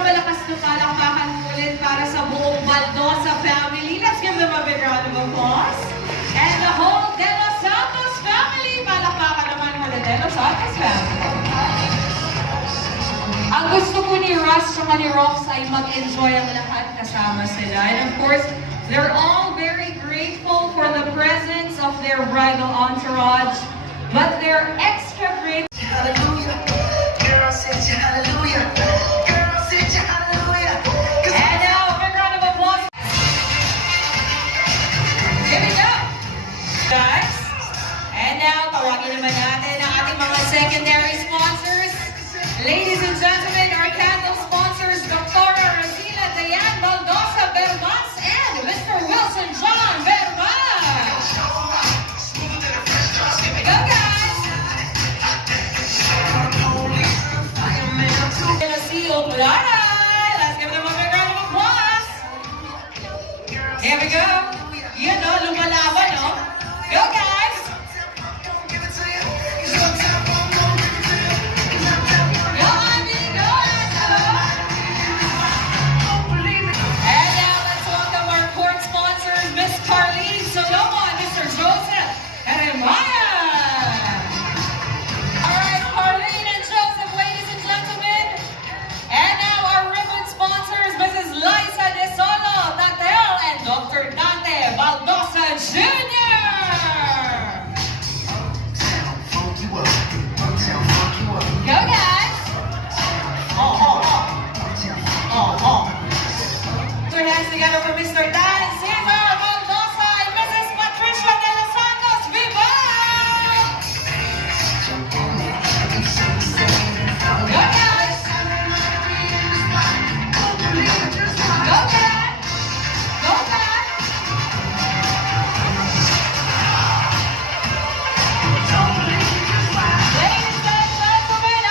Isang malakas na palakpakan ulit para sa buong Baldosa family. Let's give them a big round of applause. And the whole De Los Santos family. Palakpakan naman mo the De Los Santos family. Ang gusto ko ni Russ at ni Rox ay mag-enjoy ang lahat kasama sila. And of course, they're all very grateful for the presence of their bridal entourage. But they're extra grateful. Hallelujah. Girl, sit your hallelujah. Girl, sit your hallelujah. And now, a big round of applause. Here we go. Guys. And now, tawagin naman natin ang ating mga secondary sponsors. Ladies and gentlemen, our candle sponsors, Dr. Rosina Dayan Baldosa Bermas and Mr. Wilson John Bermas. Go, guys. Let's give them a big round of applause. Here we go. You know, lumalaban, no? Go, guys. Go, Ivy. Go, Angelo. And now let's welcome our court sponsors, Miss Carlene Solomon and Mr. Joseph Jeremiah. All right, Carlene and Joseph, ladies and gentlemen. And now our ribbon sponsors, Mrs. Liza De Solo, Tatel, and Dr. Dante Baldosa Jr. Go, guys. Put your hands together for Mr. Dan Cesar Baldosa and Mrs. Patricia De Los Santos. Viva! Go, guys. Go, guys. Go, guys. Ladies and gentlemen,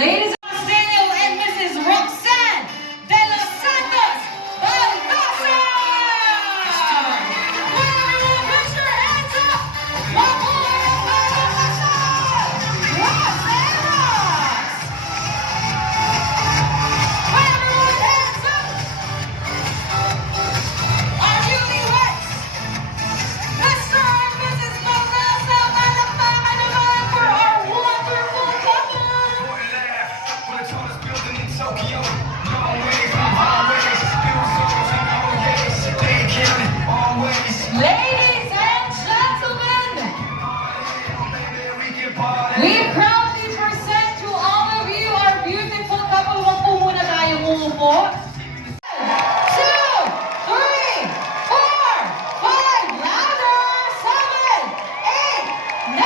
ladies and Daniel and Mrs. Roxanne De Los Santos Baldosa! Everyone put your hands up! Mabuhay ang Baldosa! Rox and Rox! Everyone hands up! Our newlyweds! Mr. and Mrs. Baldosa! Palakpakan naman for our wonderful couple! Ladies and gentlemen, we proudly present to all of you our beautiful couple. Wag po muna tayo umupo. 1, 2, 3, 4, 5, louder! 7, 8, 9,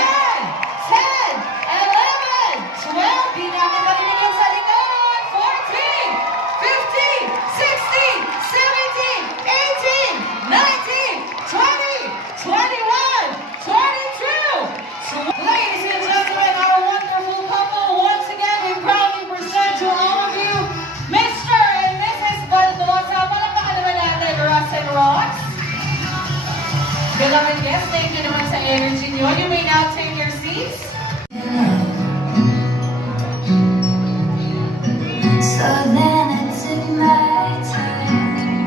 10, 11, 12. Di natin marinig yung sa likod. 14, 15, 16, 17, 18, 19, 20, 21, 22. Ladies and gentlemen, our wonderful couple, once again, we proudly present to all of you, Mr. and Mrs. Baldosa. Palakpakan naman natin, Russ and Rox. Beloved guests, thank you naman sa energy nyo. You may now take your seats. So then I took my time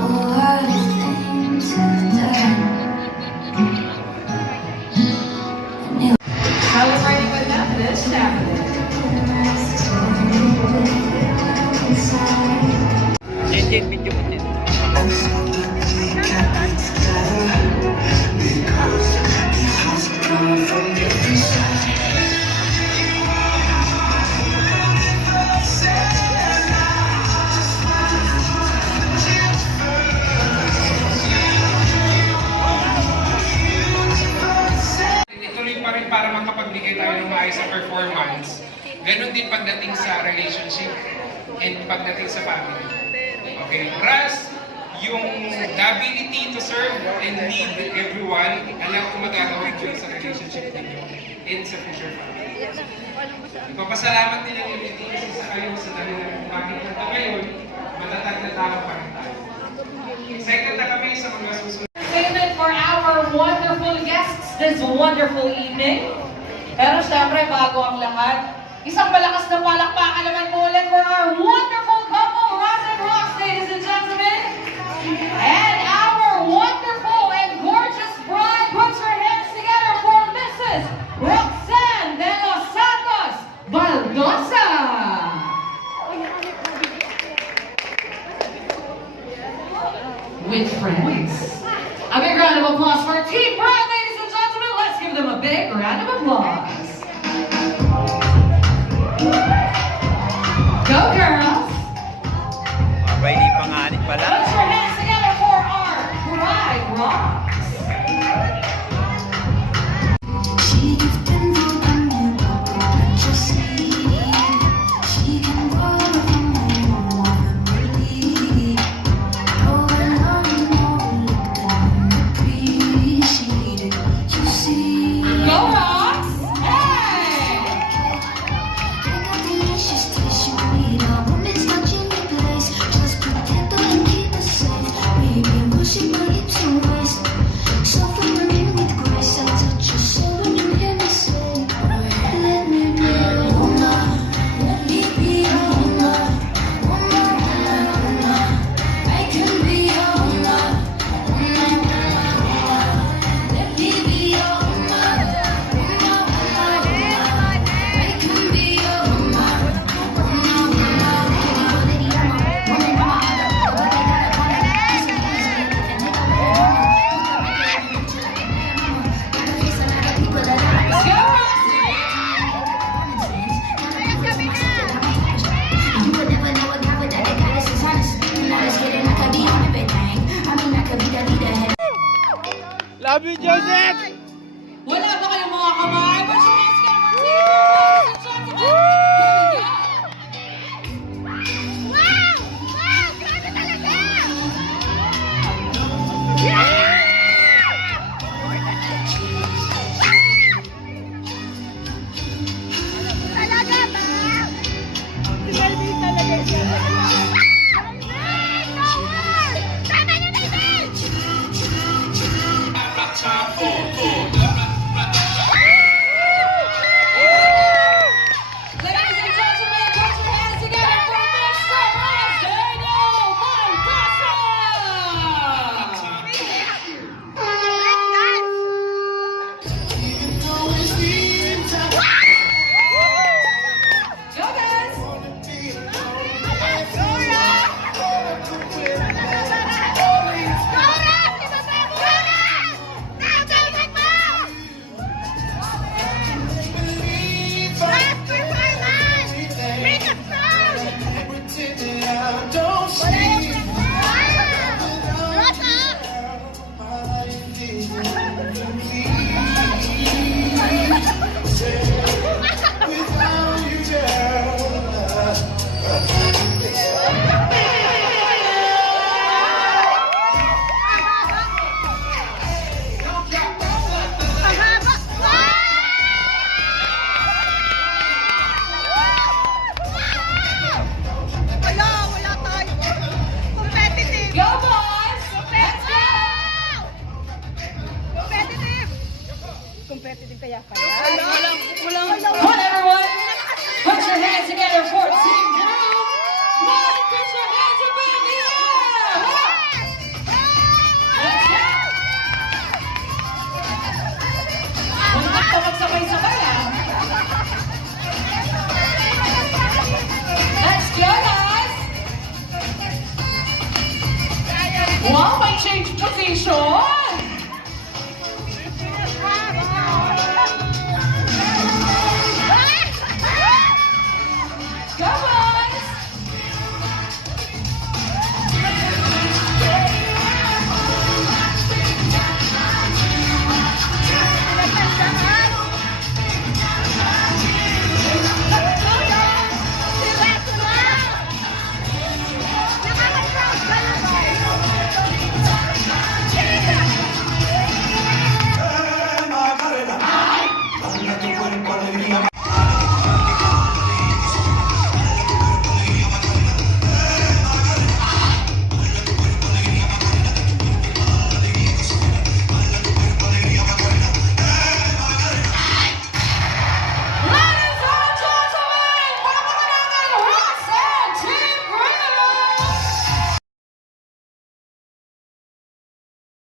for the things I've done. Celebrating with them this Saturday. Video mo din. Because pagdating sa relationship and pagdating sa family. Okay? Trust, yung the ability to serve and lead everyone, alam ko magagawa ko sa relationship ninyo and sa future family. Ipapasalamat din ang unity kasi sa kayo sa dahil na makikita ngayon, matatag na tao pa rin tayo. Excited na kami sa mga susunod. Entertainment for our wonderful guests this wonderful evening. Pero syempre, bago ang lahat, isang malakas na palakpakan naman po ulit for our wonderful couple, Ross and Rox, ladies and gentlemen. And our wonderful and gorgeous bride, put your hands together for Mrs. Roxanne de los Santos Baldosa. With friends. A big round of applause for Team Bride, ladies and gentlemen. Let's give them a big round of applause. Go, girls. Abay, di panganib pala. Put your hands together for our Bride Rocks. She gifted you a new but you see, she can grow from more memory. Oh, and look and appreciate it. You see, Go, Rocks. Hey! I got delicious taste. You need a woman's touching your place. Just protect her and keep her safe. Baby, worship my lips and waist. Suffering with grace, I touch your soul when you hear me say, let me be your woman, let me be your woman, woman, woman. I can be your woman, woman, woman. Let me be your woman, woman, woman. I can be your woman, woman, Let's go, Roxy! You would never know a guy without a goddess is honest. Not just kidding, I could be on everything. I mean, I could be the leader. Love you, Joseph!